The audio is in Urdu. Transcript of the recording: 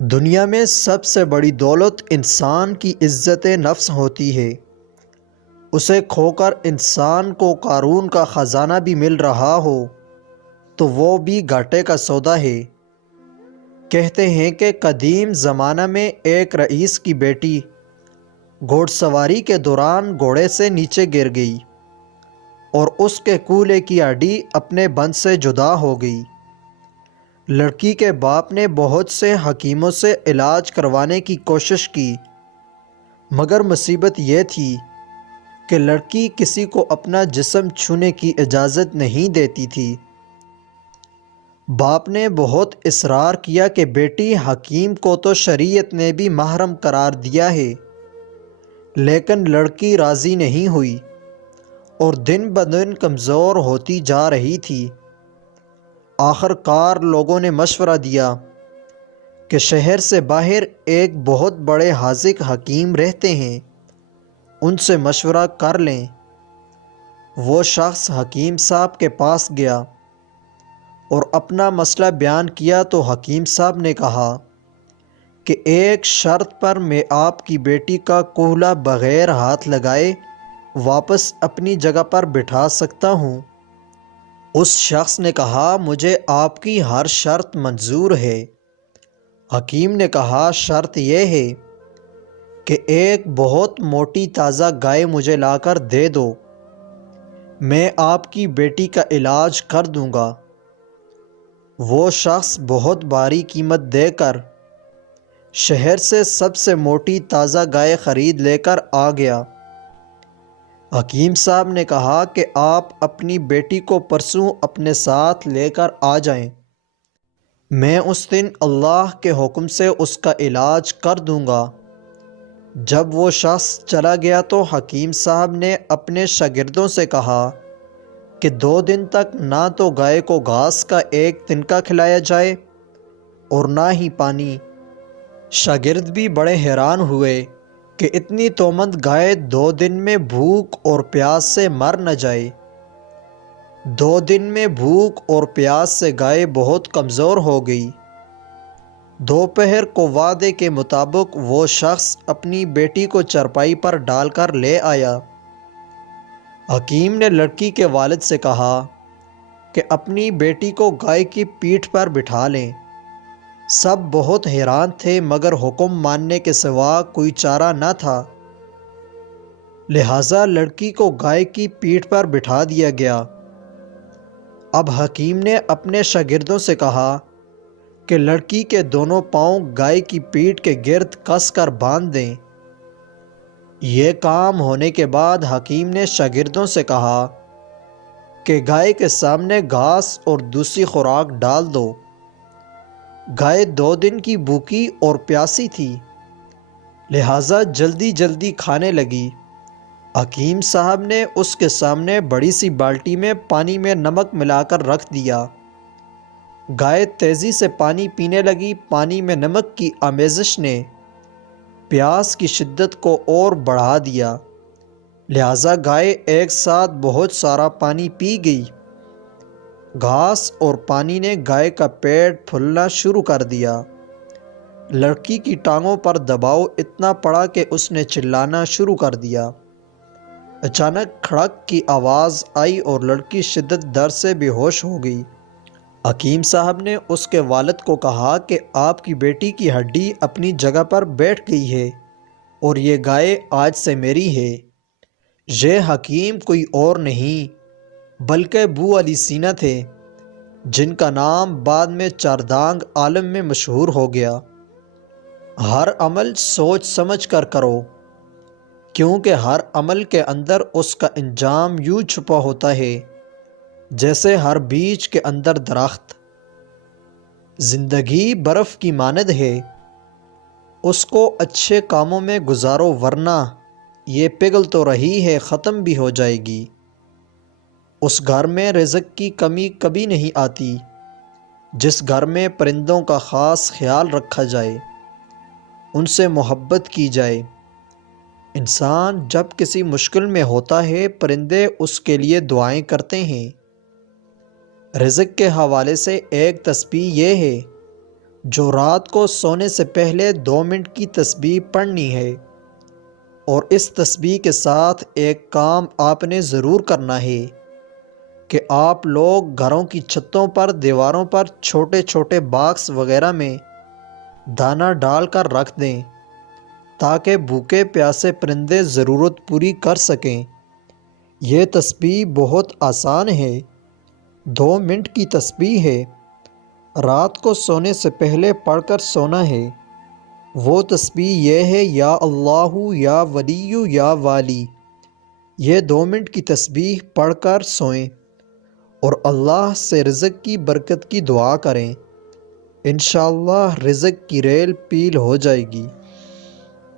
دنیا میں سب سے بڑی دولت انسان کی عزت نفس ہوتی ہے۔ اسے کھو کر انسان کو قارون کا خزانہ بھی مل رہا ہو تو وہ بھی گھاٹے کا سودا ہے۔ کہتے ہیں کہ قدیم زمانہ میں ایک رئیس کی بیٹی گھوڑ سواری کے دوران گھوڑے سے نیچے گر گئی اور اس کے کولے کی ہڈی اپنے بند سے جدا ہو گئی۔ لڑکی کے باپ نے بہت سے حکیموں سے علاج کروانے کی کوشش کی، مگر مصیبت یہ تھی کہ لڑکی کسی کو اپنا جسم چھونے کی اجازت نہیں دیتی تھی۔ باپ نے بہت اصرار کیا کہ بیٹی، حکیم کو تو شریعت نے بھی محرم قرار دیا ہے، لیکن لڑکی راضی نہیں ہوئی اور دن بدن کمزور ہوتی جا رہی تھی۔ آخر کار لوگوں نے مشورہ دیا کہ شہر سے باہر ایک بہت بڑے حاذق حکیم رہتے ہیں، ان سے مشورہ کر لیں۔ وہ شخص حکیم صاحب کے پاس گیا اور اپنا مسئلہ بیان کیا تو حکیم صاحب نے کہا کہ ایک شرط پر میں آپ کی بیٹی کا کولہ بغیر ہاتھ لگائے واپس اپنی جگہ پر بٹھا سکتا ہوں۔ اس شخص نے کہا، مجھے آپ کی ہر شرط منظور ہے۔ حکیم نے کہا، شرط یہ ہے کہ ایک بہت موٹی تازہ گائے مجھے لا کر دے دو، میں آپ کی بیٹی کا علاج کر دوں گا۔ وہ شخص بہت بھاری قیمت دے کر شہر سے سب سے موٹی تازہ گائے خرید لے کر آ گیا۔ حکیم صاحب نے کہا کہ آپ اپنی بیٹی کو پرسوں اپنے ساتھ لے کر آ جائیں، میں اس دن اللہ کے حکم سے اس کا علاج کر دوں گا۔ جب وہ شخص چلا گیا تو حکیم صاحب نے اپنے شاگردوں سے کہا کہ 2 دن تک نہ تو گائے کو گھاس کا ایک تنکا کھلایا جائے اور نہ ہی پانی۔ شاگرد بھی بڑے حیران ہوئے کہ اتنی تومند گائے 2 دن میں بھوک اور پیاس سے مر نہ جائے۔ 2 دن میں بھوک اور پیاس سے گائے بہت کمزور ہو گئی۔ دوپہر کو وعدے کے مطابق وہ شخص اپنی بیٹی کو چرپائی پر ڈال کر لے آیا۔ حکیم نے لڑکی کے والد سے کہا کہ اپنی بیٹی کو گائے کی پیٹھ پر بٹھا لیں۔ سب بہت حیران تھے، مگر حکم ماننے کے سوا کوئی چارہ نہ تھا، لہٰذا لڑکی کو گائے کی پیٹھ پر بٹھا دیا گیا۔ اب حکیم نے اپنے شاگردوں سے کہا کہ لڑکی کے دونوں پاؤں گائے کی پیٹھ کے گرد کس کر باندھ دیں۔ یہ کام ہونے کے بعد حکیم نے شاگردوں سے کہا کہ گائے کے سامنے گھاس اور دوسری خوراک ڈال دو۔ گائے 2 دن کی بھوکی اور پیاسی تھی، لہٰذا جلدی جلدی کھانے لگی۔ حکیم صاحب نے اس کے سامنے بڑی سی بالٹی میں پانی میں نمک ملا کر رکھ دیا۔ گائے تیزی سے پانی پینے لگی۔ پانی میں نمک کی آمیزش نے پیاس کی شدت کو اور بڑھا دیا، لہٰذا گائے ایک ساتھ بہت سارا پانی پی گئی۔ گھاس اور پانی نے گائے کا پیٹ پھولنا شروع کر دیا۔ لڑکی کی ٹانگوں پر دباؤ اتنا پڑا کہ اس نے چلانا شروع کر دیا۔ اچانک کھڑک کی آواز آئی اور لڑکی شدت درد سے بے ہوش ہو گئی۔ حکیم صاحب نے اس کے والد کو کہا کہ آپ کی بیٹی کی ہڈی اپنی جگہ پر بیٹھ گئی ہے اور یہ گائے آج سے میری ہے۔ یہ حکیم کوئی اور نہیں بلکہ بو علی سینا تھے، جن کا نام بعد میں چاردانگ عالم میں مشہور ہو گیا۔ ہر عمل سوچ سمجھ کر کرو، کیونکہ ہر عمل کے اندر اس کا انجام یوں چھپا ہوتا ہے جیسے ہر بیج کے اندر درخت۔ زندگی برف کی مانند ہے، اس کو اچھے کاموں میں گزارو ورنہ یہ پگھل تو رہی ہے، ختم بھی ہو جائے گی۔ اس گھر میں رزق کی کمی کبھی نہیں آتی جس گھر میں پرندوں کا خاص خیال رکھا جائے، ان سے محبت کی جائے۔ انسان جب کسی مشکل میں ہوتا ہے، پرندے اس کے لیے دعائیں کرتے ہیں۔ رزق کے حوالے سے ایک تسبیح یہ ہے، جو رات کو سونے سے پہلے 2 منٹ کی تسبیح پڑھنی ہے، اور اس تسبیح کے ساتھ ایک کام آپ نے ضرور کرنا ہے کہ آپ لوگ گھروں کی چھتوں پر، دیواروں پر چھوٹے چھوٹے باکس وغیرہ میں دانہ ڈال کر رکھ دیں تاکہ بھوکے پیاسے پرندے ضرورت پوری کر سکیں۔ یہ تسبیح بہت آسان ہے، 2 منٹ کی تسبیح ہے، رات کو سونے سے پہلے پڑھ کر سونا ہے۔ وہ تسبیح یہ ہے: یا اللہ یا ولی یا والی۔ یہ 2 منٹ کی تسبیح پڑھ کر سوئیں اور اللہ سے رزق کی برکت کی دعا کریں، انشاءاللہ رزق کی ریل پیل ہو جائے گی۔